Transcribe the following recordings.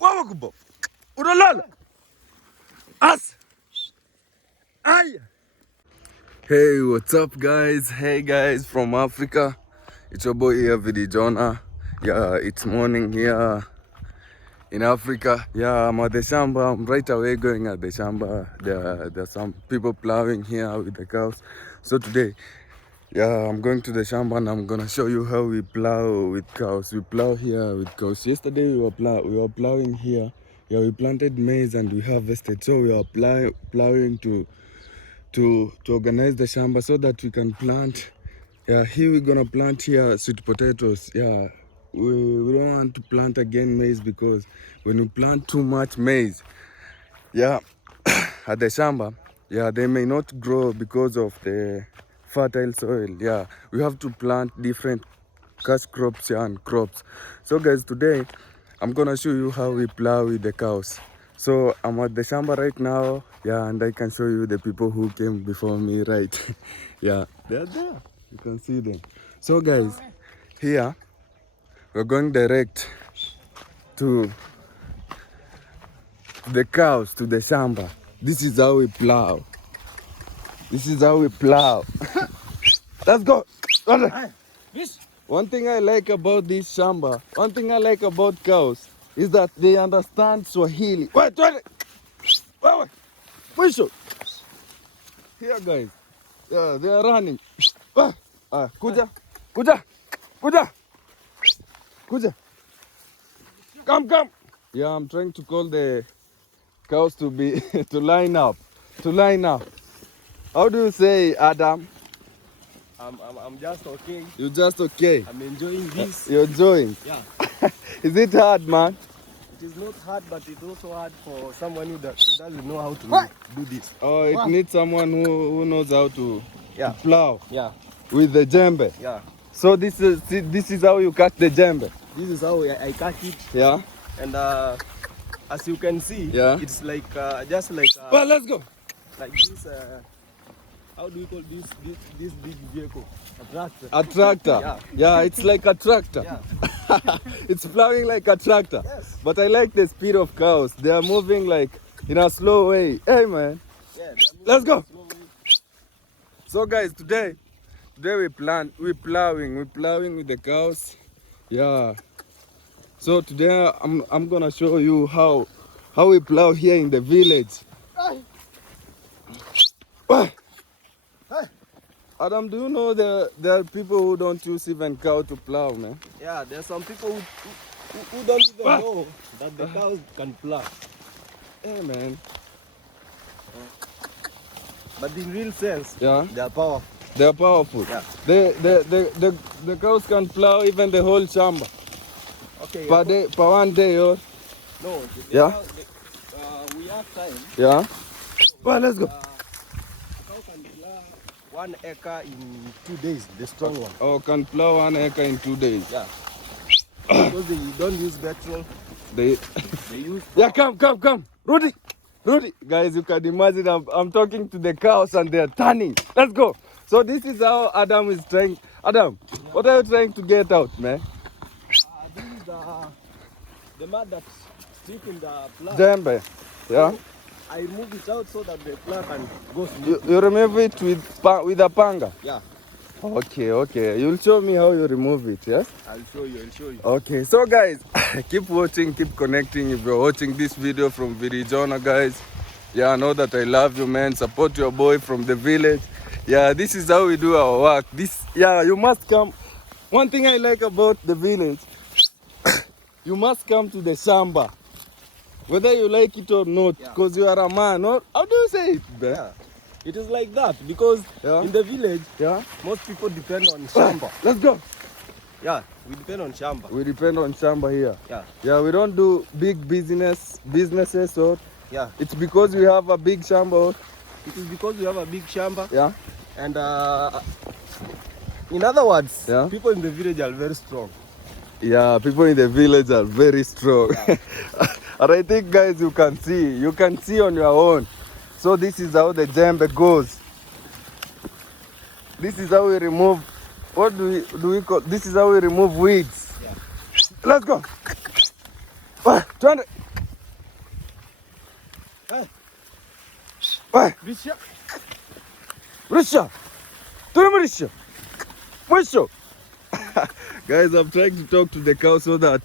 Wewe kubwa. Unalala. As. Ay. Hey, what's up guys? Hey guys from Africa. It's your boy here, Vijona. Yeah, it's morning here in Africa. Yeah, I'm at the shamba. I'm right away going at the shamba. There's some people plowing here with the cows. So today, yeah, I'm going to the shamba and I'm gonna show you how we plow with cows. We plow here with cows. Yesterday we were plowing here. Yeah, we planted maize and we harvested. So we are plowing to organize the shamba so that we can plant. Yeah, here we're gonna plant here sweet potatoes. Yeah, we don't want to plant again maize because when we plant too much maize, yeah, at the shamba, yeah, they may not grow because of the fertile soil. Yeah, we have to plant different cash crops and crops. So guys, today I'm gonna show you how we plow with the cows. So I'm at the shamba right now. Yeah, and I can show you the people who came before me, right? Yeah, they're there. You can see them. So guys, here we're going direct to the cows, to the shamba. This is how we plow. This is how we plow. Let's go. One thing I like about this shamba, one thing I like about cows is that they understand Swahili. Wait. Push it. Here guys. Yeah, they are running. Kuja. Come. Yeah, I'm trying to call the cows to be to line up. How do you say, Adam? I'm just okay. You're just okay? I'm enjoying this. You're enjoying? Yeah. Is it hard, man? It is not hard, but it's also hard for someone who doesn't know how to do this. Oh, it needs someone who knows how to plow. Yeah. With the djembe. Yeah. So this is how you catch the djembe. This is how I catch it. Yeah. And as you can see, it's like just like. Well, let's go. Like this. How do you call this big vehicle? A tractor. A tractor. Yeah, it's like a tractor. Yeah. It's plowing like a tractor. Yes. But I like the speed of cows. They are moving like in a slow way. Hey man. Yeah, let's go. So guys, today we're plowing with the cows. Yeah. So today I'm gonna show you how we plow here in the village. Adam, do you know there are people who don't use even cow to plow, man? Yeah, there are some people who don't even know that the cows can plow. Hey, man. But in real sense, they are powerful. They are powerful. Yeah. The cows can plow even the whole shamba. Okay. Per one day, or? No. We have time. Yeah. Well, let's go. Cow can plow 1 acre in 2 days. The strong one. Oh, can plow 1 acre in 2 days. Yeah. Because they don't use petrol. They use. Yeah, come, Rudy. Guys, you can imagine I'm talking to the cows and they're turning. Let's go. So this is how Adam is trying. Adam, what are you trying to get out, man? This is the mud that's stuck in the plow. Djembe. Yeah. So I remove it out so that the plow can go smooth. You remove it with a panga? Yeah. Okay. You'll show me how you remove it, yes? I'll show you. Okay, so guys, keep watching, keep connecting. If you're watching this video from Vijona, guys, yeah, I know that I love you, man. Support your boy from the village. Yeah, this is how we do our work. You must come. One thing I like about the village, you must come to the shamba, whether you like it or not, because you are a man. Or how do you say it, man? Yeah. It is like that because in the village, most people depend on shamba. Let's go. Yeah, we depend on shamba. We depend on shamba here. Yeah, we don't do big businesses or. Yeah. It's because we have a big shamba. It is because we have a big shamba. Yeah. And in other words, people in the village are very strong. Yeah, people in the village are very strong. Yeah. And I think, guys, you can see on your own. So this is how the djembe goes. This is how we remove. What do we call? This is how we remove weeds. Yeah. Let's go. Hey. Why? Risha. Risha! Risha! Risha! Guys, I'm trying to talk to the cow so that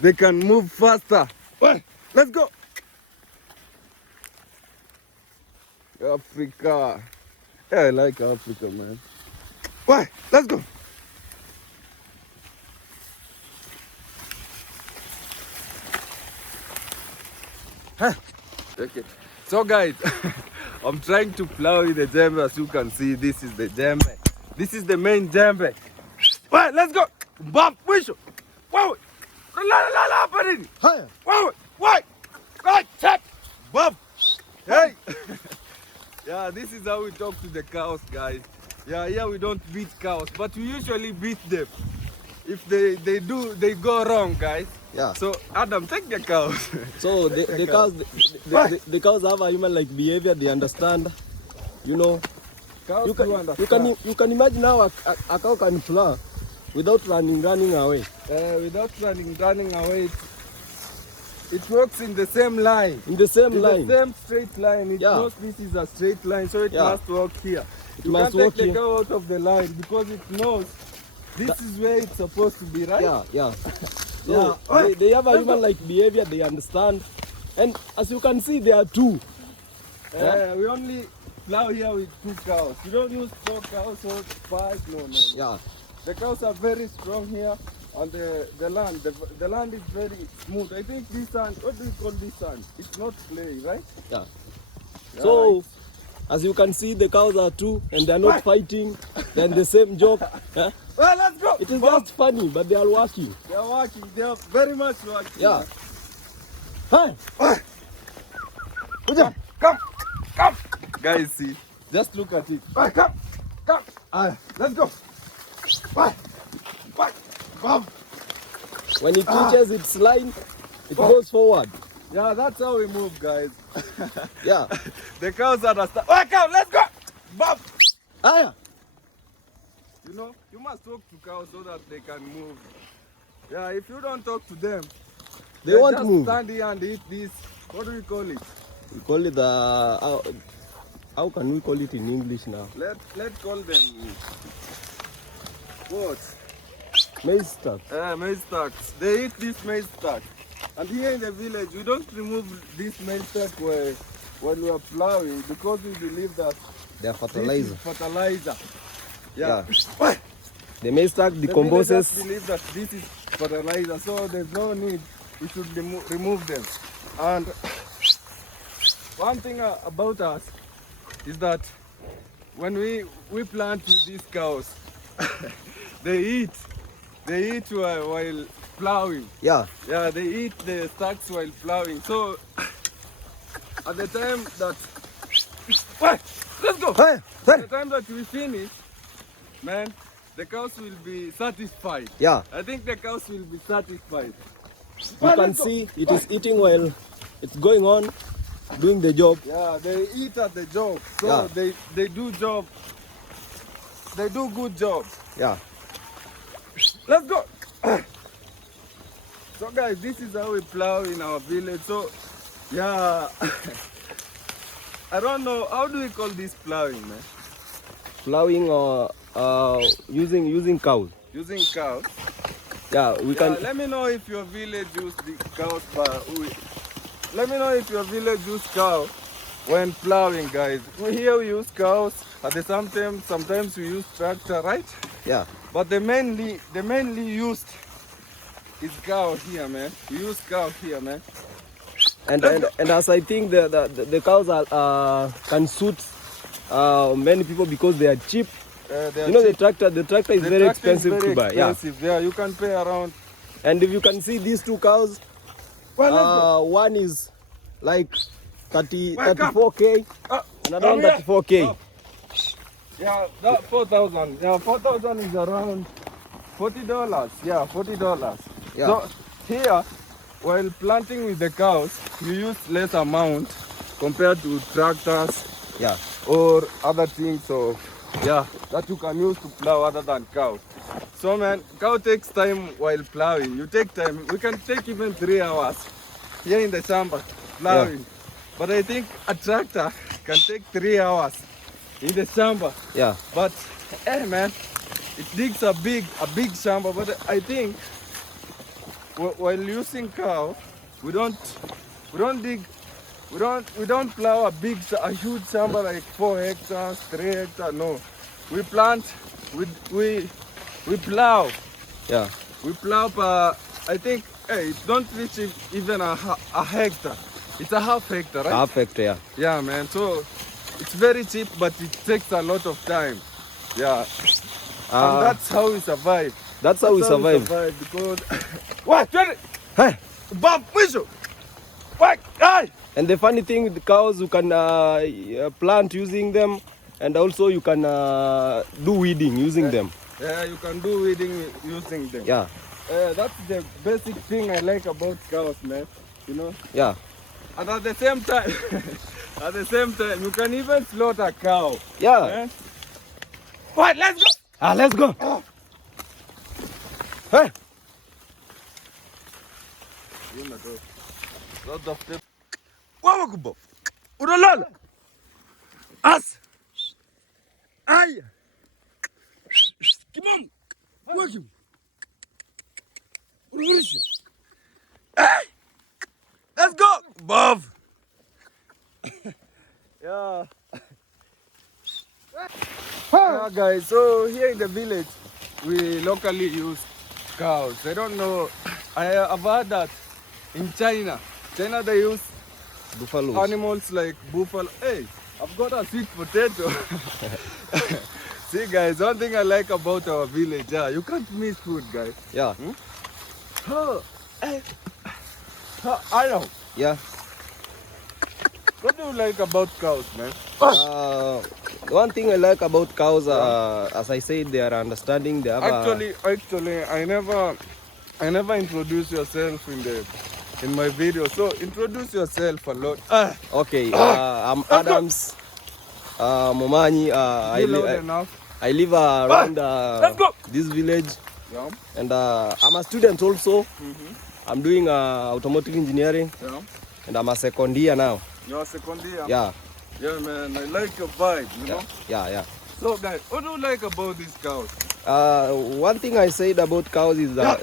they can move faster. Why? Let's go! Africa. Yeah, I like Africa, man. Why? Let's go! Okay. So guys, I'm trying to plow with the jembe. As you can see, this is the jembe. This is the main jembe. Right, let's go. Bump, wish. Wow. La la la buddy. Hi. Wow. Right. Right. Tap. Bump. Hey. Yeah, this is how we talk to the cows, guys. Yeah, yeah, we don't beat cows, but we usually beat them. If they go wrong, guys. Yeah. So Adam, take the cows. So the cows have a human-like behavior. They understand, you know. Cows You do understand. can imagine how a cow can plow without running away. Without running away, it works in the same line. In the same line. In the same straight line. It Yeah. knows this is a straight line, so it Yeah. must work here. It You must can't work take the here. cow out of the line because it knows this is where it's supposed to be, right? Yeah, yeah. So Yeah. they have a human-like behavior. They understand, and as you can see, there are two. We only plow here with 2 cows. You don't use 4 cows or 5. No. Yeah. The cows are very strong here, and the land is very smooth. I think this sand, what do you call this sand? It's not clay, right? Yeah. Yeah, So, as you can see, the cows are two, and they are not fighting. They're in the same job. Yeah? Well, let's go. It is just funny, but they are working. They are working. They are very much working. Yeah. Hi. Come. Guys, see. Just look at it. Come. Let's go. Come. When it reaches its line, it goes forward. Yeah, that's how we move, guys. Yeah. The cows understand. Come, let's go. Bump. Aya. You know, you must talk to cows so that they can move. Yeah, if you don't talk to them, They won't just move. stand here and eat this. What do we call it? We call it the. How can we call it in English now? Let's call them what? Maize stalk. Maize stalks. They eat this maize stalk. And here in the village, we don't remove this maize stalk when we are plowing because we believe that They are this fertilizer. is fertilizer. Yeah. The maize stalk The decomposes. villagers believe that this is fertilizer, so there's no need. We should remove them. And one thing about us is that when we plant with these cows, they eat while plowing. Yeah. Yeah, they eat the stalks while plowing. So at the time that let's go. Hey. At the time that we finish, man, the cows will be satisfied. Yeah. I think the cows will be satisfied. You can see it is eating while it's going on, doing the job. Yeah, they eat at the job. So Yeah. they do job. They do good job. Yeah. Let's go. So guys, this is how we plow in our village. So yeah, I don't know, how do we call this plowing, man? Plowing or using cows. Using cows. Yeah, we can. Let me know if your village use the cows, let me know if your village use cow when plowing, guys. Here we use cows. At the same time, sometimes we use tractor, right? Yeah. But the mainly used is cow here, man. We use cow here, man. And as I think the cows are can suit many people because they are cheap. They are You know, cheap. the tractor is very expensive to buy. Yeah. Yeah, you can pay around. And if you can see these two cows, one is like 34K, another one 34K. Oh. Yeah, that 4,000. Yeah, 4,000 is around $40. Yeah, $40. Yeah. So here, while planting with the cows, you use less amount compared to tractors Yeah. or other things. So yeah, that you can use to plow other than cow. So man, cow takes time while plowing. You take time. We can take even 3 hours here in the chamber. plowing. Yeah. But I think a tractor can take 3 hours in the shamba. Yeah. But hey man, it digs a big shamba. But I think while using cow, we don't dig, we don't plow a huge shamba like 4 hectares, 3 hectares. No, we plant, we plow. Yeah. We plow I think, hey, it don't reach even a hectare. It's a half hectare, right? Half hectare. Yeah. Yeah, man. So it's very cheap, but it takes a lot of time. Yeah. And that's how we survive. That's how we survive. Because what? Hey. Bob, whistle. What? Hey. And the funny thing with the cows, you can plant using them, and also you can do weeding using them. Yeah, you can do weeding using them. Yeah. That's the basic thing I like about cows, man. You know? Yeah. And at the same time, you can even slaughter a cow. Yeah. Eh? What? Let's go. Let's go. Oh. Hey. Lot of people. Wawa kubo. Udolala. As. Ay. Kimam. Wakim. Udolish. Hey. Let's go. Bob. Yeah. Yeah, guys. So here in the village, we locally use cows. I don't know. I've heard that in China they use Buffaloes. animals like buffalo. Hey, I've got a sweet potato. See, guys, one thing I like about our village, you can't miss food, guys. Yeah. I know. Yeah. What do you like about cows, man? One thing I like about cows, as I said, they are understanding. They have Actually, I never introduce yourself in my video. So introduce yourself a lot. Okay. I'm Adams Momanyi. I live around this village. Yeah. And I'm a student also. I'm doing automotive engineering. Yeah. And I'm a second year now. You're a second year? Yeah. Yeah, man. I like your vibe, you know? Yeah. So, guys, what do you like about these cows? One thing I said about cows is that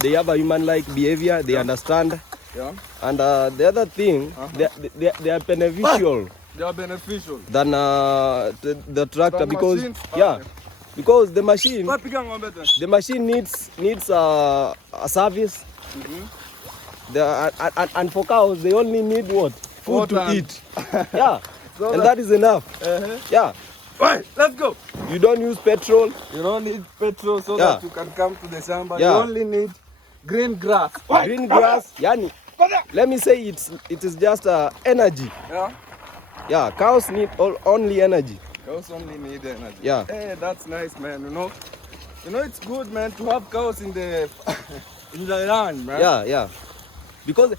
they have a human-like behavior. They understand. Yeah. And the other thing, they are beneficial. They are beneficial Than the tractor, because machines? because the machine needs a service. And for cows, they only need what? Food to eat. Yeah. So and that is enough. Yeah. Right, let's go. You don't use petrol. You don't need petrol so that you can come to the shamba. Yeah. You only need green grass. Green grass. Yani, let me say it is just energy. Yeah. Yeah. Cows need only energy. Cows only need energy. Yeah. Hey, that's nice, man. You know it's good, man, to have cows in the land, man. Yeah. Because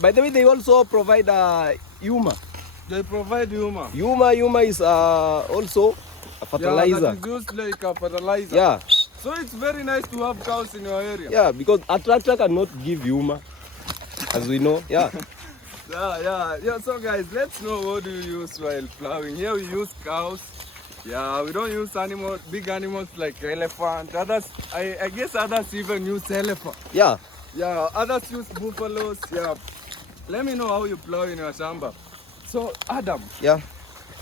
by the way, they also provide Yuma. They provide Yuma. Yuma is also a fertilizer. Yeah, that is used like a fertilizer. Yeah. So it's very nice to have cows in your area. Yeah, because a tractor cannot give Yuma, as we know. Yeah. Yeah. So guys, let's know what do you use while plowing. Here we use cows. Yeah, we don't use big animals like elephant. Others, I guess others even use elephant. Yeah. Yeah, others use buffaloes. Yeah. Let me know how you plow in your shamba. So, Adam. Yeah.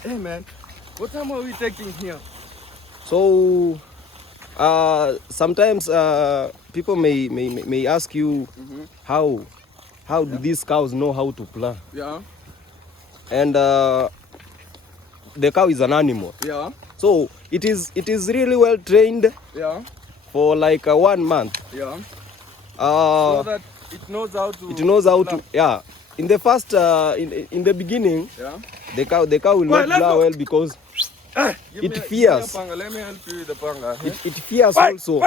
Hey, man. What time are we taking here? So, sometimes people may ask you how do these cows know how to plow? Yeah. And the cow is an animal. Yeah. So it is really well trained. Yeah. For like 1 month. Yeah. So that it knows how to. It knows how to. Yeah. In the first, in the beginning, the cow will not plow well because it fears. Let me help you with the panga. It fears also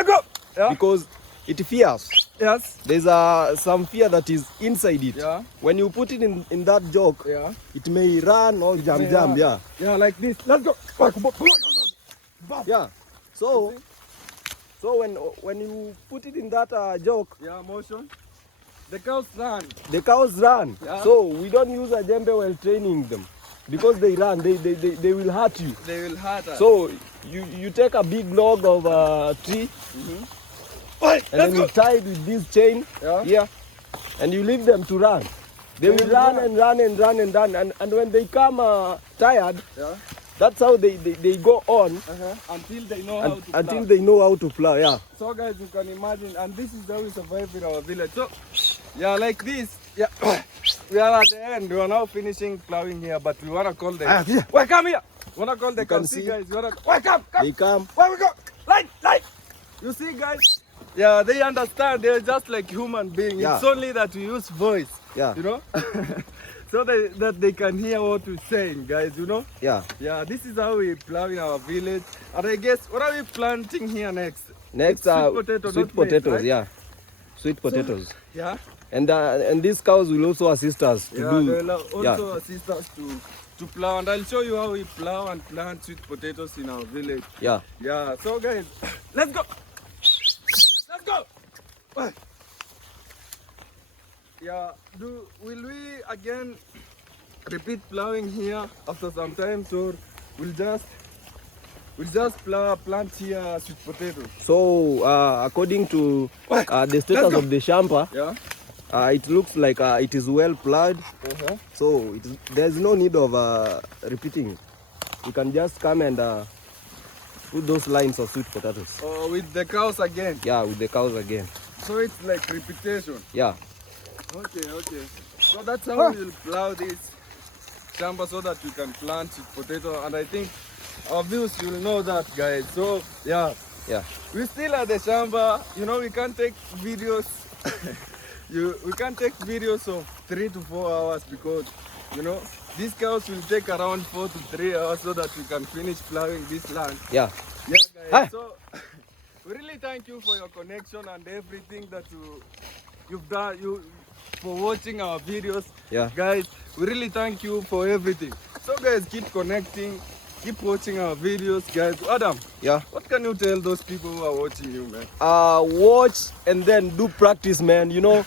because it fears. Yes. There's some fear that is inside it. Yeah. When you put it in that jog, it may run or jump. Yeah. Yeah, like this. Let's go. Yeah. So when you put it in that jog, motion. The cows run. The cows run. Yeah. So we don't use a jembe while training them. Because they run, they will hurt you. They will hurt us. So you take a big log of a tree, and then you tie it with this chain here, and you leave them to run. They will run and run and run and run, and when they come tired, that's how they go on until they know how to plow. Until they know how to plow. Yeah. So guys, you can imagine, and this is how we survive in our village. So yeah, like this. Yeah. We are at the end. We are now finishing plowing here, but we wanna call them. Wait, come here. Wanna call the cows? See guys. Wait, come. They come. Where we go? Light. You see guys? Yeah, they understand. They're just like human beings. Yeah. It's only that we use voice. Yeah. You know, so that they can hear what we're saying, guys. You know. Yeah. Yeah. This is how we plow in our village. And I guess what are we planting here next? Next, sweet potatoes. Right? Yeah. Sweet potatoes. So, yeah. And these cows will also assist us to do. They will also assist us to plow, and I'll show you how we plow and plant sweet potatoes in our village. Yeah. Yeah. So guys, let's go. Let's go. Yeah. Will we again repeat plowing here after some time, or we'll just plant here sweet potatoes? So according to the status of the shamba, it looks like it is well plowed. So there's no need of repeating. You can just come and put those lines of sweet potatoes. Oh, with the cows again? Yeah, with the cows again. So it's like repetition? Yeah. Okay. So that's how we'll plow this shamba so that we can plant sweet potato. And I think our viewers will know that, guys. So yeah. We still at the shamba. You know, we can't take videos. We can't take videos of 3 to 4 hours because, you know, these cows will take around 4 to 3 hours so that we can finish plowing this land. Yeah. Yeah, guys. So we really thank you for your connection and everything that you've done. For watching our videos. Yeah. Guys, we really thank you for everything. So guys, keep connecting, keep watching our videos, guys. Adam. Yeah. What can you tell those people who are watching you, man? Watch and then do practice, man. You know,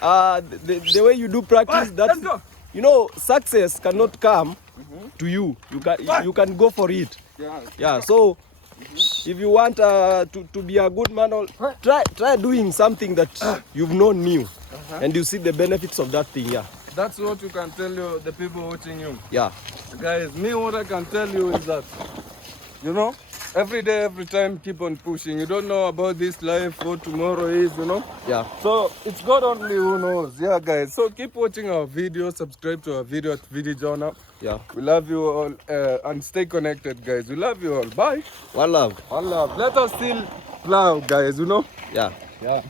the way you do practice, that's, let's go. You know, success cannot come to you. You can go for it. Yeah. So if you want to be a good man, try doing something that you've known new, and you see the benefits of that thing. Yeah. That's what you can tell the people watching you. Yeah. Guys, me what I can tell you is that, you know, every day, every time, keep on pushing. You don't know about this life, what tomorrow is, you know. Yeah. So it's God only who knows. Yeah, guys. So keep watching our videos, subscribe to our video at Video Jonah. Yeah. We love you all and stay connected, guys. We love you all. Bye. One love. One love. Let us still plow, guys, you know. Yeah. Yeah.